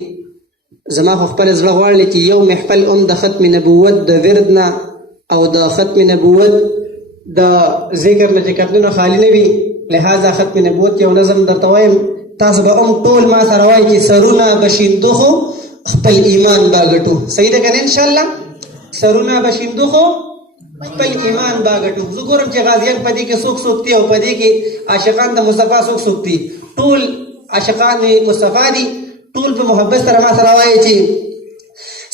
زما خو خپل زړه غواړي چې یو محفل د ختم نبوت د ورد نه او د ختم نبوت د ذکر نه چې کتلونه خالی نه وي. لہذا ختم نبوت یو نظم درته وایم، تاسو به ټول ما سره وایي چې سرونه به شیندو خو خپل ایمان به ګټو. صحیح ده که نه؟ انشاءالله سرونه به شیندو خو خپل ایمان به ګټو. زه ګورم چې غازیان په دې کې څوک څوک دي او په دې کې عاشقان د مصطفی څوک څوک دي. ټول عاشقان مصطفی دي، ټول په محبت سره ما سره وایي چې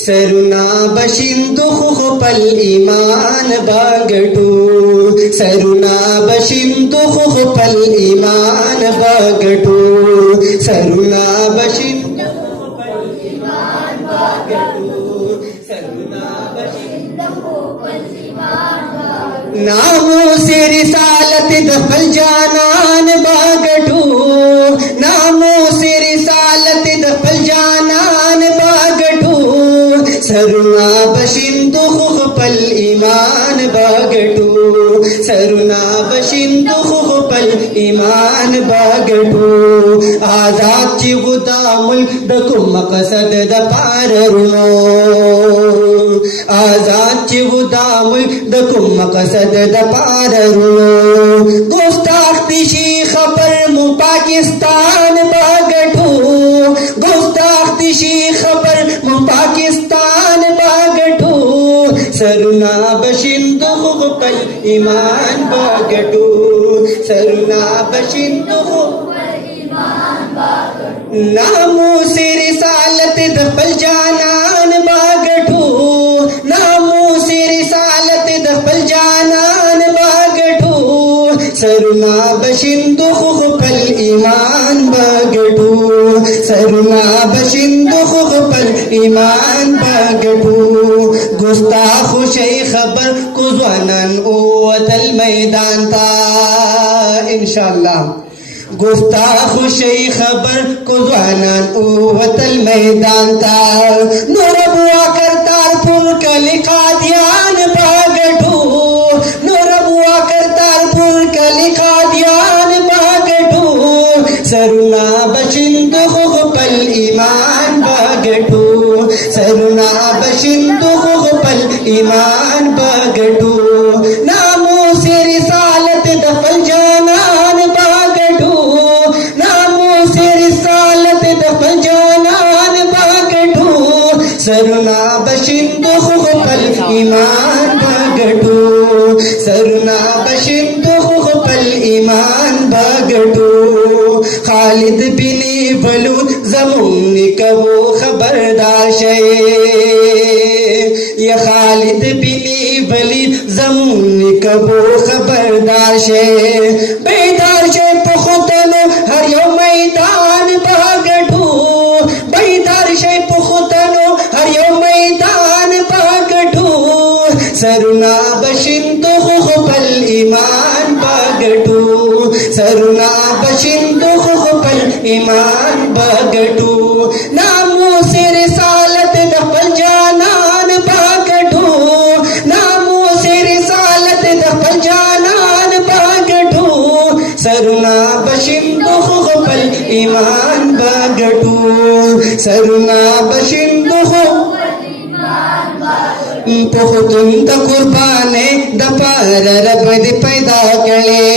سرنا بشیندو خو خپل ایمان به ګټو، سرنا بشیندو خو خپل ایمان به ګټو، سرنا بشیندو خو خپل ایمان به ګټو، سرنا بشیندو خو خپل ایمان به ګټو، ناموس رسالت د خپل جانان به ګټو، ناموس رسالت د خپل جانان به ګټو، سرنا بشیندو خو خپل ایمان به ګټو، سرنا بشیندو خو خپل ایمان به ګټو. آزاد چې و دا ملک د کوم مقصد د پاره رونو، آزاد چې و دا ملک د کوم مقصد د پاره رونو، ګستاخ شي خبر مو پاکستان به ګټو، ګستاخ شي خبر مو پاکستان به ګټو، سرنا بشیندو خو خپل ایمان به ګټو، سرنا بشیندو خو خپل ایمان به ګټو، ناموس رسالت د خپل جانان به ګټو، ناموس رسالت د خپل جانان به ګټو، سرنا بشیندو خو خپل ایمان به ګټو، سرنا بشیندو خو خپل ایمان به ګټو. ګستاخ شي خبر کو ځوانان اوتل میدان تا انشاءالله، ګستاخ شي خبر کو ځوانان اوتل میدان تا، نور ابوا کرتار پور کلی قادیان به ګټو، نور ابوا کرتار پور کلی قادیان به ګټو، سرنا بشیندو خو خپل ایمان به ګټو، سرنا بشیندو خو خپل ایمان به ګټو، ناموس رسالت د خپل جانان به ګټو، ناموس رسالت د خپل جانان به ګټو، سرنا بشیندو خو خپل ایمان به ګټو، سرنا بشیندو خو خپل ایمان به ګټو. خالد بن ولود زمون نکو خبردار شئ، یا خالد بن ولید زمون نکو خبردار شئ، بیدار شئ پختنو هر یو میدان به ګټو، بیدار شئ پختنو هر یو میدان به ګټو، سرنا بشیندو خو خپل ایمان به ګټو، سرنا بشیندو خو خپل ایمان به ګټو، ناموس رسالت د خپل جانان به ګټو، ناموس رسالت د خپل جانان به ګټو، سرنا بشیندو خو خپل ایمان به ګټو، سرنا بشیندو خو پختون د قربانې د پاره رب دې پیدا کړې،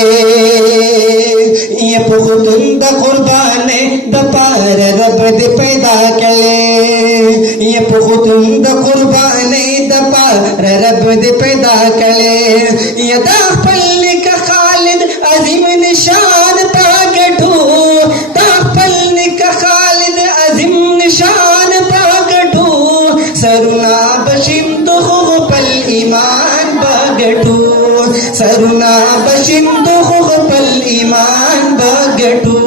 یا پختون د قربانې د پاره رب دې پیدا کړې، یا پختون د قربانې د پاره رب دې پیدا کړې، یا د خپل نیک خالد عظیم نشان په ګټو، د خپل نیک خالد عظیم نشان په ګټو، سرنا بشیندو خو خپل ایمان به ګټو، سرنا بشیندو خو خپل ایمان به ګټو،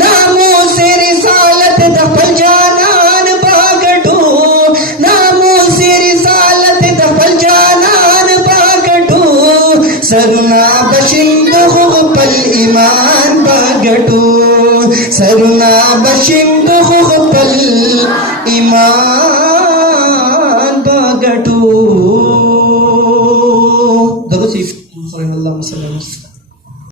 ناموس رسالت د خپل جانان به ګټو، ناموس رسالت د خپل جانان به ګټو، سرنا بشیندو خو خپل ایمان به ګټو، سرنا بشیندو خو خپل ایمان به ګټو. درود صلی الله علیه وسلم.